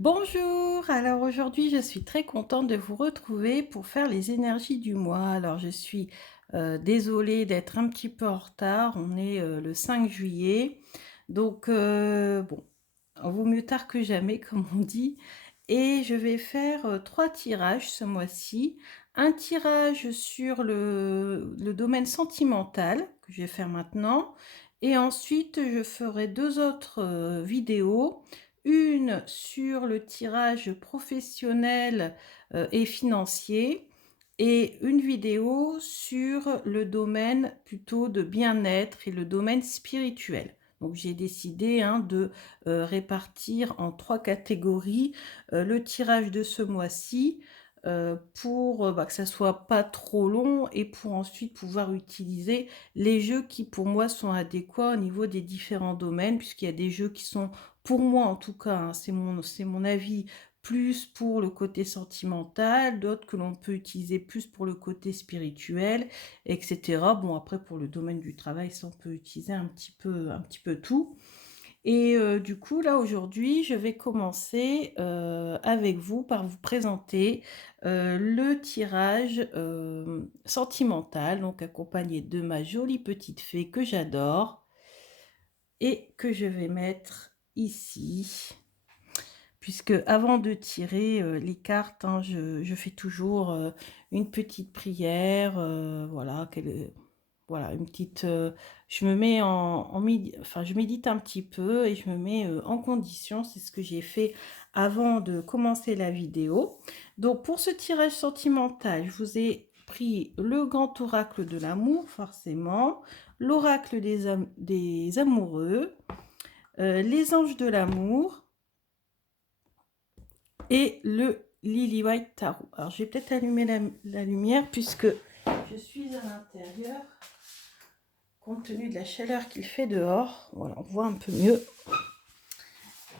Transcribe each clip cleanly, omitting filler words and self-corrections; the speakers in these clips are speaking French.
Bonjour, alors aujourd'hui je suis très contente de vous retrouver pour faire les énergies du mois. Alors je suis désolée d'être un petit peu en retard, on est le 5 juillet, donc bon, vaut mieux tard que jamais comme on dit. Et je vais faire trois tirages ce mois-ci. Un tirage sur le domaine sentimental que je vais faire maintenant. Et ensuite je ferai deux autres vidéos, une sur le tirage professionnel et financier et une vidéo sur le domaine plutôt de bien-être et le domaine spirituel. Donc j'ai décidé de répartir en trois catégories le tirage de ce mois-ci pour que ça soit pas trop long et pour ensuite pouvoir utiliser les jeux qui pour moi sont adéquats au niveau des différents domaines, puisqu'il y a des jeux qui sont pour moi en tout cas, c'est mon avis, plus pour le côté sentimental, d'autres que l'on peut utiliser plus pour le côté spirituel, etc. Bon, après pour le domaine du travail, ça on peut utiliser un petit peu tout. Et du coup, là, aujourd'hui, je vais commencer avec vous par vous présenter le tirage sentimental, donc accompagné de ma jolie petite fée que j'adore et que je vais mettre ici. Puisque avant de tirer les cartes, je fais toujours une petite prière, voilà, voilà, une petite. Je me mets enfin, je médite un petit peu et je me mets en condition. C'est ce que j'ai fait avant de commencer la vidéo. Donc, pour ce tirage sentimental, je vous ai pris le grand oracle de l'amour, forcément, l'oracle des amoureux, les anges de l'amour et le Lily White Tarot. Alors, je vais peut-être allumer la lumière puisque je suis à l'intérieur. Compte tenu de la chaleur qu'il fait dehors, voilà, on voit un peu mieux.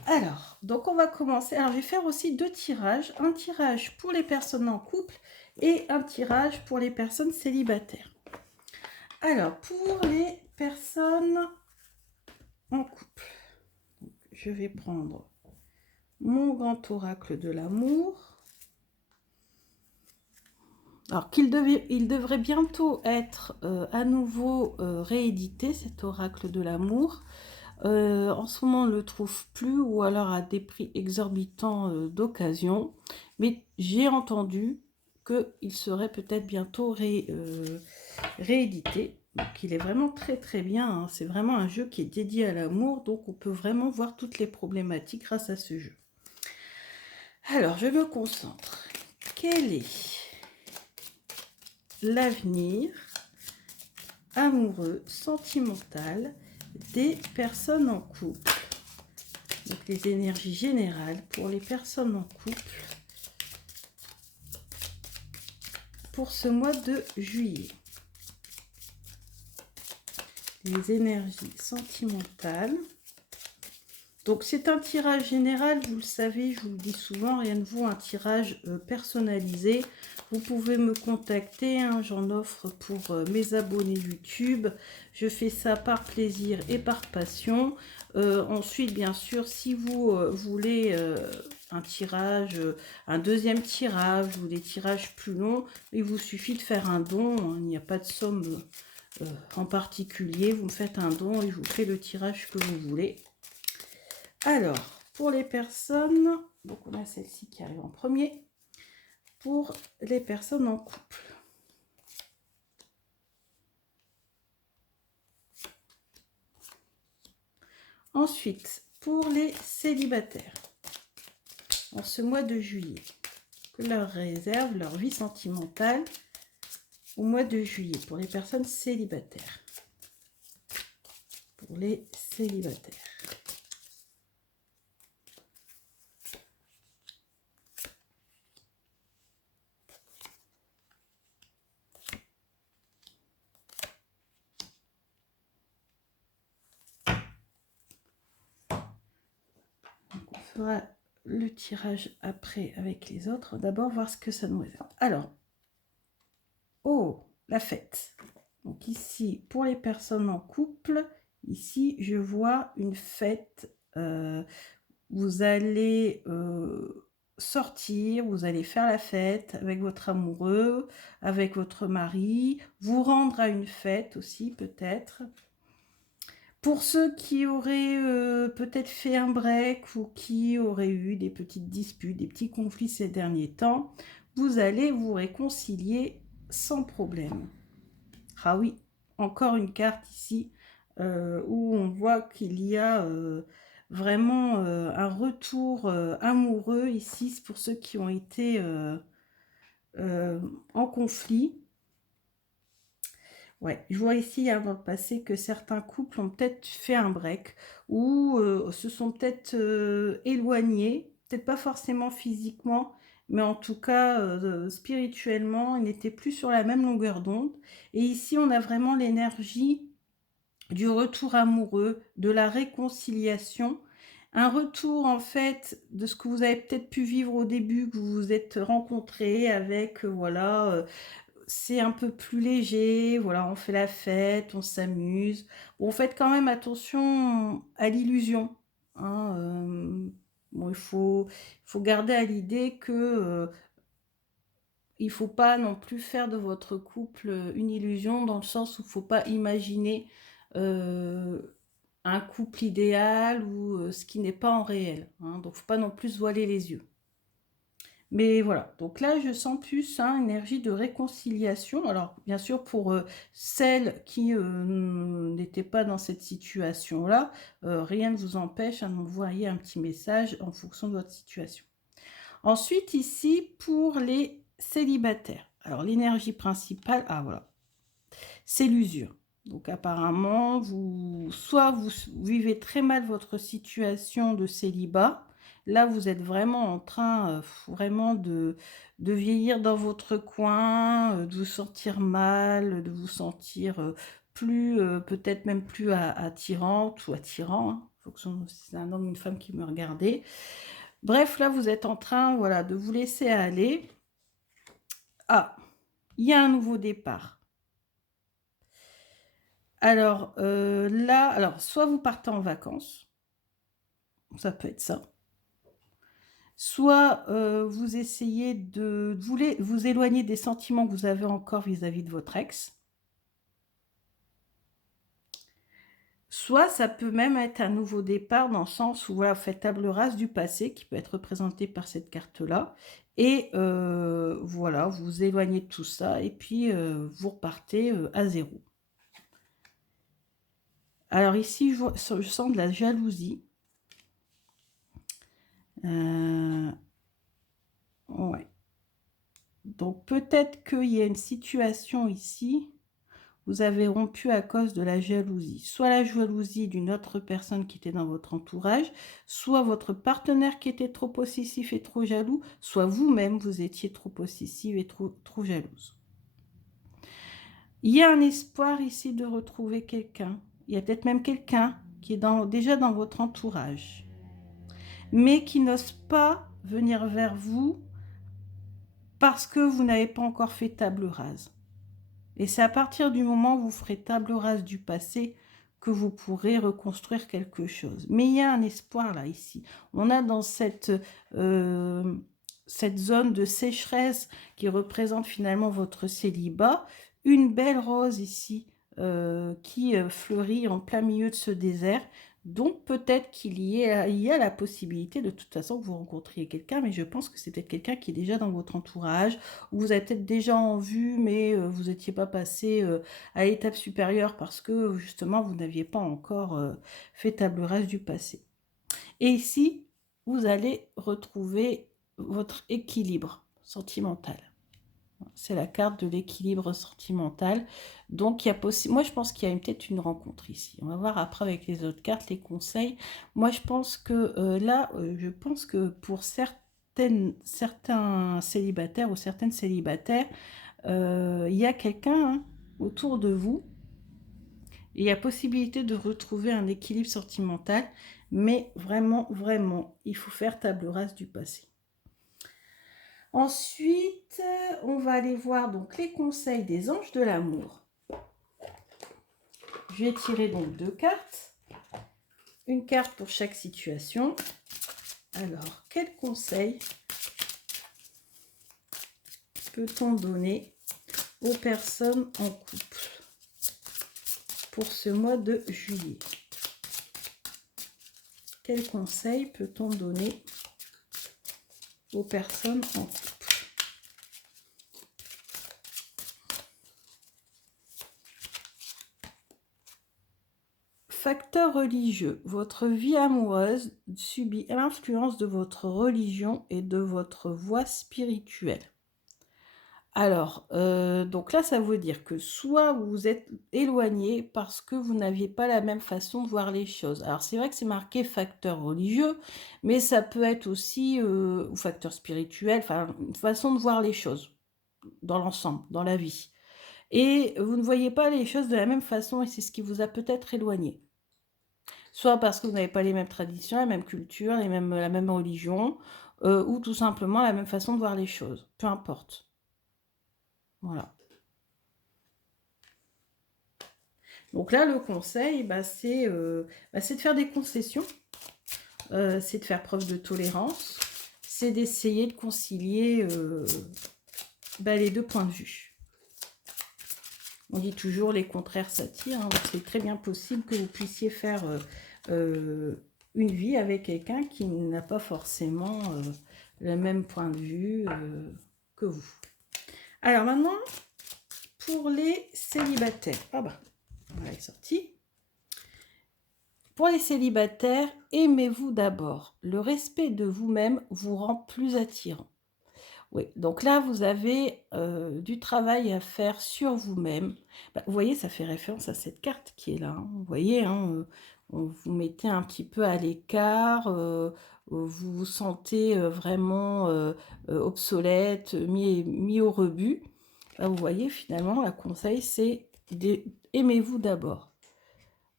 Alors, donc on va commencer. Alors, je vais faire aussi deux tirages. Un tirage pour les personnes en couple et un tirage pour les personnes célibataires. Alors, pour les personnes en couple, je vais prendre mon grand oracle de l'amour. Alors il devrait bientôt être à nouveau réédité, cet oracle de l'amour. En ce moment, on ne le trouve plus ou alors à des prix exorbitants d'occasion. Mais j'ai entendu qu'il serait peut-être bientôt réédité. Donc il est vraiment très très bien, hein. C'est vraiment un jeu qui est dédié à l'amour, donc on peut vraiment voir toutes les problématiques grâce à ce jeu. Alors, je me concentre. Quel est l'avenir amoureux, sentimental des personnes en couple? Donc les énergies générales pour les personnes en couple pour ce mois de juillet. Les énergies sentimentales. Donc c'est un tirage général, vous le savez, je vous le dis souvent, rien ne vaut un tirage personnalisé. Vous pouvez me contacter, hein, j'en offre pour mes abonnés YouTube. Je fais ça par plaisir et par passion. Ensuite, bien sûr, si vous voulez un tirage, un deuxième tirage ou des tirages plus longs, il vous suffit de faire un don, hein, il n'y a pas de somme en particulier. Vous me faites un don et je vous fais le tirage que vous voulez. Alors, pour les personnes, donc on a celle-ci qui arrive en premier, pour les personnes en couple. Ensuite, pour les célibataires, en ce mois de juillet, que leur réserve leur vie sentimentale au mois de juillet, pour les personnes célibataires. Pour les célibataires. On fera le tirage après avec les autres. D'abord, voir ce que ça nous réserve. Alors, oh, la fête. Donc ici, pour les personnes en couple, ici, je vois une fête vous allez sortir, vous allez faire la fête avec votre amoureux, avec votre mari, vous rendre à une fête aussi peut-être. Pour ceux qui auraient peut-être fait un break ou qui auraient eu des petites disputes, des petits conflits ces derniers temps, vous allez vous réconcilier sans problème. Ah oui, encore une carte ici où on voit qu'il y a vraiment un retour amoureux ici, c'est pour ceux qui ont été en conflit. Ouais, je vois ici avant le passé que certains couples ont peut-être fait un break ou se sont peut-être éloignés, peut-être pas forcément physiquement, mais en tout cas spirituellement, ils n'étaient plus sur la même longueur d'onde. Et ici, on a vraiment l'énergie du retour amoureux, de la réconciliation, un retour en fait de ce que vous avez peut-être pu vivre au début, que vous vous êtes rencontrés avec, voilà, c'est un peu plus léger, voilà, on fait la fête, on s'amuse. Bon, faites quand même attention à l'illusion, hein, bon, il faut garder à l'idée que il faut pas non plus faire de votre couple une illusion, dans le sens où il faut pas imaginer euh, un couple idéal ou ce qui n'est pas en réel, hein. Donc, faut pas non plus se voiler les yeux. Mais voilà, donc là, je sens plus une énergie de réconciliation. Alors, bien sûr, pour celles qui n'étaient pas dans cette situation-là, rien ne vous empêche d'envoyer un petit message en fonction de votre situation. Ensuite, ici, pour les célibataires. Alors, l'énergie principale, ah voilà, c'est l'usure. Donc, apparemment, soit vous vivez très mal votre situation de célibat. Là, vous êtes vraiment en train vraiment de vieillir dans votre coin, de vous sentir mal, de vous sentir plus, peut-être même plus attirante ou attirant, hein, en fonction si c'est un homme ou une femme qui me regardait. Bref, là, vous êtes en train, voilà, de vous laisser aller. Ah, il y a un nouveau départ. Alors, là, alors, soit vous partez en vacances, ça peut être ça. Soit vous essayez de vous éloigner des sentiments que vous avez encore vis-à-vis de votre ex. Soit ça peut même être un nouveau départ dans le sens où voilà, vous faites table rase du passé qui peut être représenté par cette carte-là. Et voilà, vous vous éloignez de tout ça et puis vous repartez à zéro. Alors ici, je sens de la jalousie. Ouais. Donc peut-être qu'il y a une situation ici, vous avez rompu à cause de la jalousie. Soit la jalousie d'une autre personne qui était dans votre entourage, soit votre partenaire qui était trop possessif et trop jaloux, soit vous-même, vous étiez trop possessive et trop jalouse. Il y a un espoir ici de retrouver quelqu'un. Il y a peut-être même quelqu'un qui est déjà dans votre entourage, mais qui n'ose pas venir vers vous parce que vous n'avez pas encore fait table rase. Et c'est à partir du moment où vous ferez table rase du passé que vous pourrez reconstruire quelque chose. Mais il y a un espoir là, ici. On a dans cette zone de sécheresse qui représente finalement votre célibat, une belle rose ici qui fleurit en plein milieu de ce désert. Donc peut-être qu'il y a la possibilité de toute façon que vous rencontriez quelqu'un, mais je pense que c'est peut-être quelqu'un qui est déjà dans votre entourage, ou vous avez peut-être déjà en vue, mais vous n'étiez pas passé à l'étape supérieure parce que justement vous n'aviez pas encore fait table rase du passé. Et ici, vous allez retrouver votre équilibre sentimental. C'est la carte de l'équilibre sentimental. Donc, moi, je pense qu'il y a peut-être une rencontre ici. On va voir après avec les autres cartes, les conseils. Moi, je pense que là, je pense que pour certains célibataires ou certaines célibataires, il y a quelqu'un autour de vous. Il y a possibilité de retrouver un équilibre sentimental, mais vraiment, vraiment, il faut faire table rase du passé. Ensuite, on va aller voir donc les conseils des anges de l'amour. Je vais tirer donc 2 cartes. Une carte pour chaque situation. Alors, quel conseil peut-on donner aux personnes en couple pour ce mois de juillet? Quel conseil peut-on donner aux personnes en couple? Facteur religieux. Votre vie amoureuse subit l'influence de votre religion et de votre voie spirituelle. Alors, donc là, ça veut dire que soit vous vous êtes éloigné parce que vous n'aviez pas la même façon de voir les choses. Alors c'est vrai que c'est marqué facteur religieux, mais ça peut être aussi, ou facteur spirituel, enfin une façon de voir les choses, dans l'ensemble, dans la vie. Et vous ne voyez pas les choses de la même façon et c'est ce qui vous a peut-être éloigné. Soit parce que vous n'avez pas les mêmes traditions, la même culture, la même religion, ou tout simplement la même façon de voir les choses. Peu importe. Voilà. Donc là, le conseil, c'est de faire des concessions, c'est de faire preuve de tolérance, c'est d'essayer de concilier les deux points de vue. On dit toujours les contraires s'attirent, hein, c'est très bien possible que vous puissiez faire une vie avec quelqu'un qui n'a pas forcément le même point de vue que vous. Alors maintenant, pour les célibataires, voilà, est sorti. Pour les célibataires, aimez-vous d'abord. Le respect de vous-même vous rend plus attirant. Oui, donc là, vous avez du travail à faire sur vous-même. Vous voyez, ça fait référence à cette carte qui est là. Hein. Vous voyez, vous mettez un petit peu à l'écart, vous vous sentez vraiment obsolète, mis au rebut. Là, vous voyez, finalement, le conseil, c'est aimez-vous d'abord.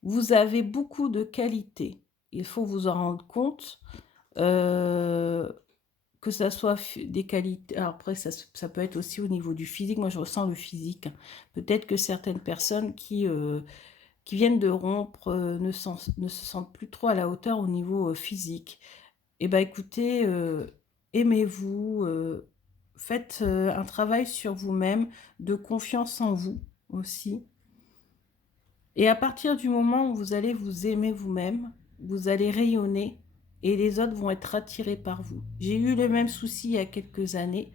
Vous avez beaucoup de qualités. Il faut vous en rendre compte. Que ça soit des qualités... Alors après, ça peut être aussi au niveau du physique. Moi, je ressens le physique. Peut-être que certaines personnes qui viennent de rompre ne se sentent plus trop à la hauteur au niveau physique. Eh bien, écoutez, aimez-vous, faites un travail sur vous-même, de confiance en vous aussi. Et à partir du moment où vous allez vous aimer vous-même, vous allez rayonner et les autres vont être attirés par vous. J'ai eu le même souci il y a quelques années,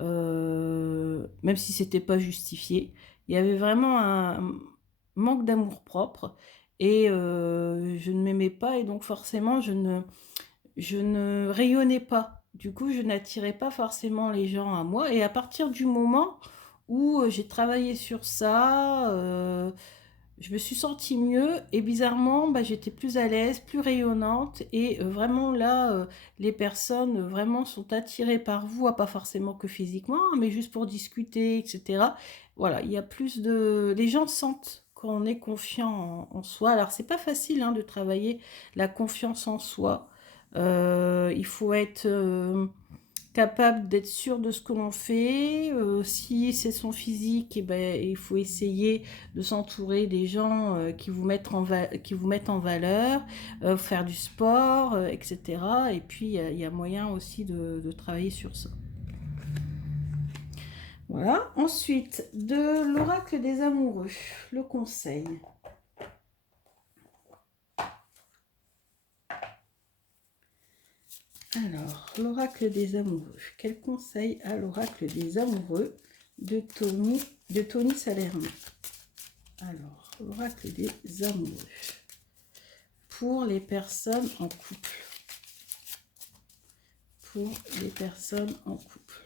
même si c'était pas justifié. Il y avait vraiment un manque d'amour-propre et je ne m'aimais pas et donc forcément je ne rayonnais pas. Du coup, je n'attirais pas forcément les gens à moi. Et à partir du moment où j'ai travaillé sur ça, je me suis sentie mieux et bizarrement, j'étais plus à l'aise, plus rayonnante et vraiment là, les personnes vraiment sont attirées par vous, pas forcément que physiquement, hein, mais juste pour discuter, etc. Voilà, il y a plus de... Les gens sentent qu'on est confiant en soi. Alors, c'est pas facile de travailler la confiance en soi. Il faut être capable d'être sûr de ce que l'on fait. Si c'est son physique, il faut essayer de s'entourer des gens qui vous mettent en valeur, faire du sport, etc. Et puis, il y a moyen aussi de travailler sur ça. Voilà. Ensuite, de l'oracle des amoureux, le conseil. Alors, l'oracle des amoureux. Quel conseil à l'oracle des amoureux de Tony Salerno? Alors, l'oracle des amoureux. Pour les personnes en couple. Pour les personnes en couple.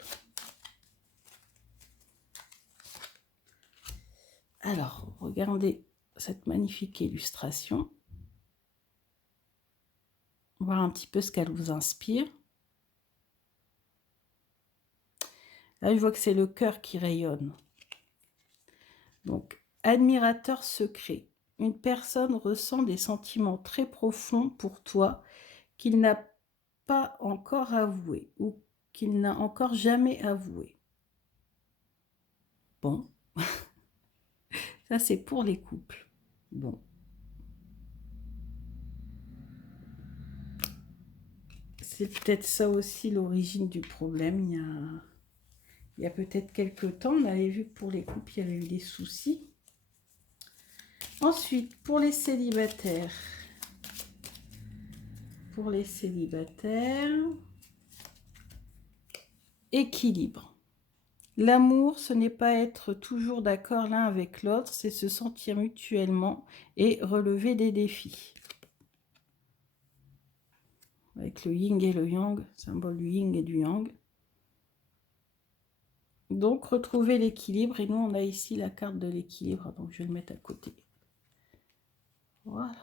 Alors, regardez cette magnifique illustration. Voir un petit peu ce qu'elle vous inspire. Là, je vois que c'est le cœur qui rayonne. Donc, admirateur secret. Une personne ressent des sentiments très profonds pour toi qu'il n'a pas encore avoué ou qu'il n'a encore jamais avoué. Bon, ça c'est pour les couples. Bon. C'est peut-être ça aussi l'origine du problème. Il y a peut-être quelques temps, on avait vu que pour les couples, il y avait eu des soucis. Ensuite, pour les célibataires. Pour les célibataires, équilibre. L'amour, ce n'est pas être toujours d'accord l'un avec l'autre, c'est se sentir mutuellement et relever des défis. Avec le yin et le yang, symbole du yin et du yang. Donc, retrouver l'équilibre. Et nous, on a ici la carte de l'équilibre. Donc, je vais le mettre à côté. Voilà.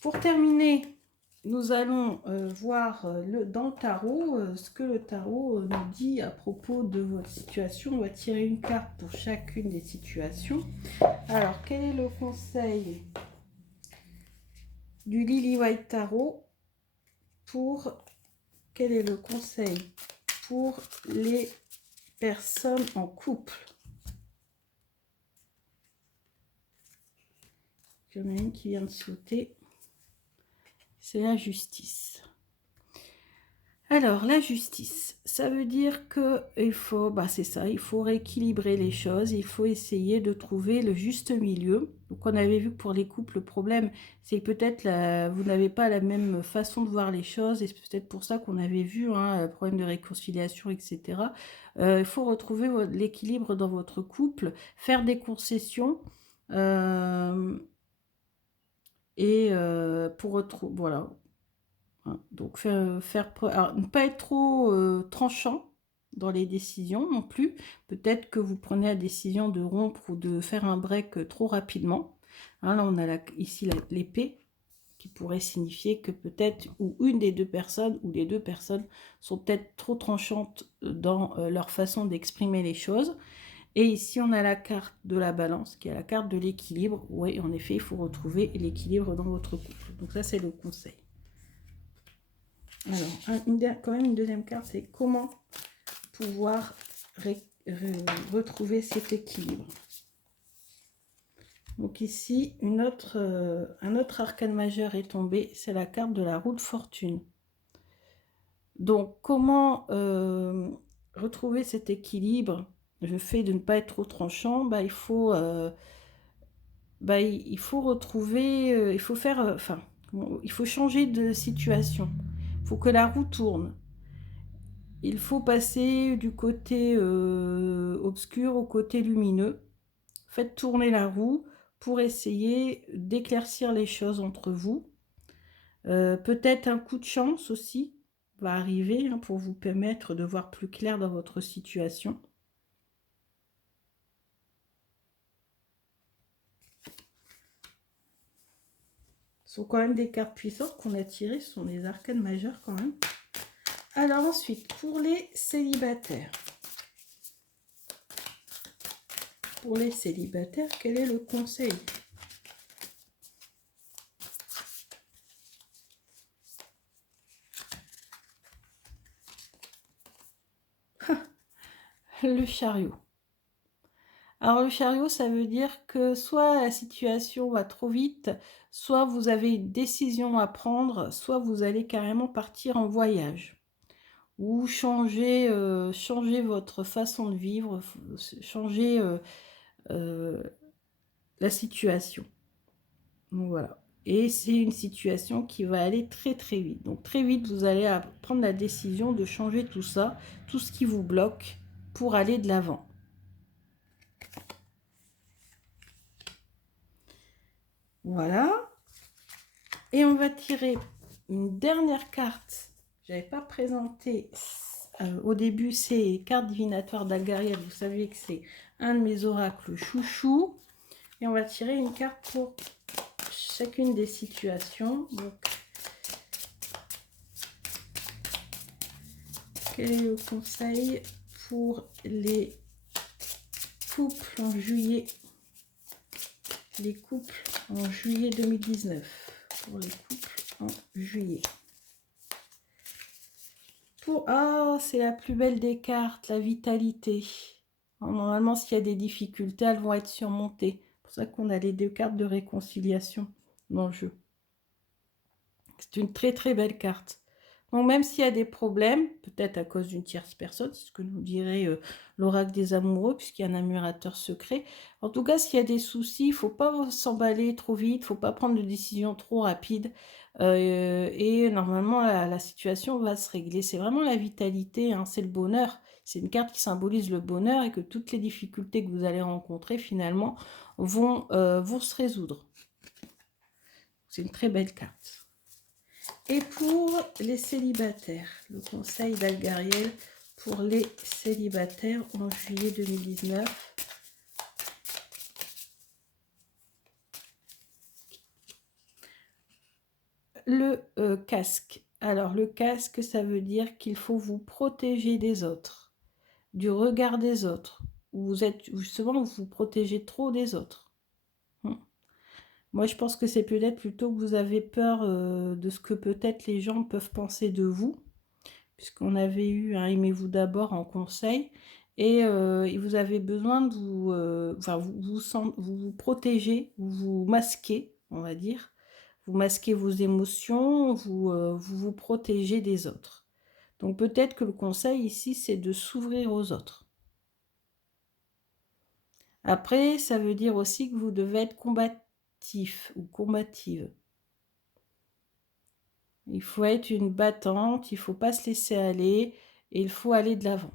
Pour terminer, nous allons voir dans le tarot ce que le tarot nous dit à propos de votre situation. On va tirer une carte pour chacune des situations. Alors, quel est le conseil du Lily White Tarot pour... Quel est le conseil pour les personnes en couple? Il y en a une qui vient de sauter. C'est la justice. Alors, la justice, ça veut dire que il faut, c'est ça, il faut rééquilibrer les choses, il faut essayer de trouver le juste milieu. Donc, on avait vu que pour les couples, le problème, c'est peut-être vous n'avez pas la même façon de voir les choses, et c'est peut-être pour ça qu'on avait vu le problème de réconciliation, etc. Il faut retrouver l'équilibre dans votre couple, faire des concessions, pour retrouver, voilà. Donc, alors, ne pas être trop tranchant dans les décisions non plus. Peut-être que vous prenez la décision de rompre ou de faire un break trop rapidement. Hein, là, on a ici l'épée qui pourrait signifier que peut-être ou une des deux personnes ou les deux personnes sont peut-être trop tranchantes dans leur façon d'exprimer les choses. Et ici, on a la carte de la balance, qui est la carte de l'équilibre. Oui, en effet, il faut retrouver l'équilibre dans votre couple. Donc ça, c'est le conseil. Alors, quand même une deuxième carte, c'est comment pouvoir retrouver cet équilibre. Donc ici, un autre arcane majeur est tombé, c'est la carte de la roue de fortune. Donc, comment retrouver cet équilibre? Le fait de ne pas être trop tranchant, il faut retrouver, il faut changer de situation. Il faut que la roue tourne. Il faut passer du côté obscur au côté lumineux. Faites tourner la roue pour essayer d'éclaircir les choses entre vous. Peut-être un coup de chance aussi va arriver pour vous permettre de voir plus clair dans votre situation. Ce sont quand même des cartes puissantes qu'on a tirées, ce sont des arcanes majeures quand même. Alors ensuite, pour les célibataires. Pour les célibataires, quel est le conseil? Le chariot. Alors le chariot, ça veut dire que soit la situation va trop vite, soit vous avez une décision à prendre, soit vous allez carrément partir en voyage. Ou changer votre façon de vivre, changer la situation. Donc voilà. Et c'est une situation qui va aller très très vite. Donc très vite, vous allez prendre la décision de changer tout ça, tout ce qui vous bloque pour aller de l'avant. Voilà. Et on va tirer une dernière carte. Je n'avais pas présenté au début ces cartes divinatoires d'Algaria. Vous savez que c'est un de mes oracles chouchou. Et on va tirer une carte pour chacune des situations. Donc, quel est le conseil pour les couples en juillet? Les couples en juillet 2019. Pour les couples en juillet. C'est la plus belle des cartes, la vitalité. Normalement, s'il y a des difficultés, elles vont être surmontées. C'est pour ça qu'on a les deux cartes de réconciliation dans le jeu. C'est une très très belle carte. Donc même s'il y a des problèmes, peut-être à cause d'une tierce personne, c'est ce que nous dirait l'oracle des amoureux, puisqu'il y a un admirateur secret. En tout cas, s'il y a des soucis, il ne faut pas s'emballer trop vite, il ne faut pas prendre de décisions trop rapides. Et normalement, la situation va se régler. C'est vraiment la vitalité, hein, c'est le bonheur. C'est une carte qui symbolise le bonheur et que toutes les difficultés que vous allez rencontrer, finalement, vont se résoudre. C'est une très belle carte. Et pour les célibataires, le conseil d'Algariel pour les célibataires en juillet 2019. Le casque. Alors, le casque, ça veut dire qu'il faut vous protéger des autres, du regard des autres. Vous êtes, justement, vous vous protégez trop des autres. Moi, je pense que c'est peut-être plutôt que vous avez peur de ce que peut-être les gens peuvent penser de vous, puisqu'on avait eu un Aimez-vous d'abord en conseil, et vous avez besoin de vous, enfin, vous protéger, vous masquer, on va dire. Vous masquez vos émotions, vous protégez des autres. Donc peut-être que le conseil ici, c'est de s'ouvrir aux autres. Après, ça veut dire aussi que vous devez être combatif ou combative. Il faut être une battante, il ne faut pas se laisser aller et il faut aller de l'avant.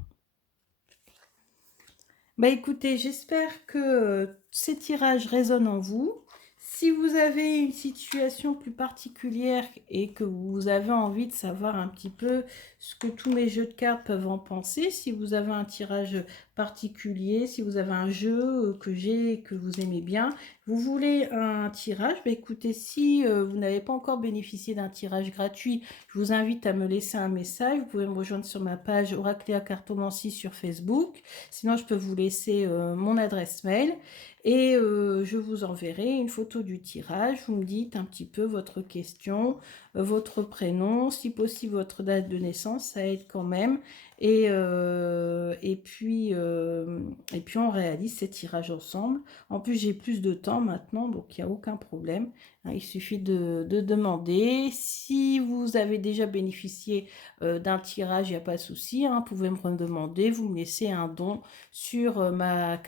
Bah écoutez, j'espère que ces tirages résonnent en vous. Si vous avez une situation plus particulière et que vous avez envie de savoir un petit peu ce que tous mes jeux de cartes peuvent en penser, si vous avez un tirage particulier, si vous avez un jeu que j'ai et que vous aimez bien, vous voulez un tirage, bah écoutez, si vous n'avez pas encore bénéficié d'un tirage gratuit, je vous invite à me laisser un message. Vous pouvez me rejoindre sur ma page Oracléa Cartomancie sur Facebook. Sinon, je peux vous laisser mon adresse mail et je vous enverrai une photo du tirage. Vous me dites un petit peu votre question, votre prénom, si possible votre date de naissance, ça aide quand même. Et puis on réalise ces tirages ensemble. En plus, j'ai plus de temps maintenant, donc il n'y a aucun problème. Hein, il suffit de demander. Si vous avez déjà bénéficié d'un tirage, il n'y a pas de souci. Hein, vous pouvez me redemander, vous me laissez un don sur ma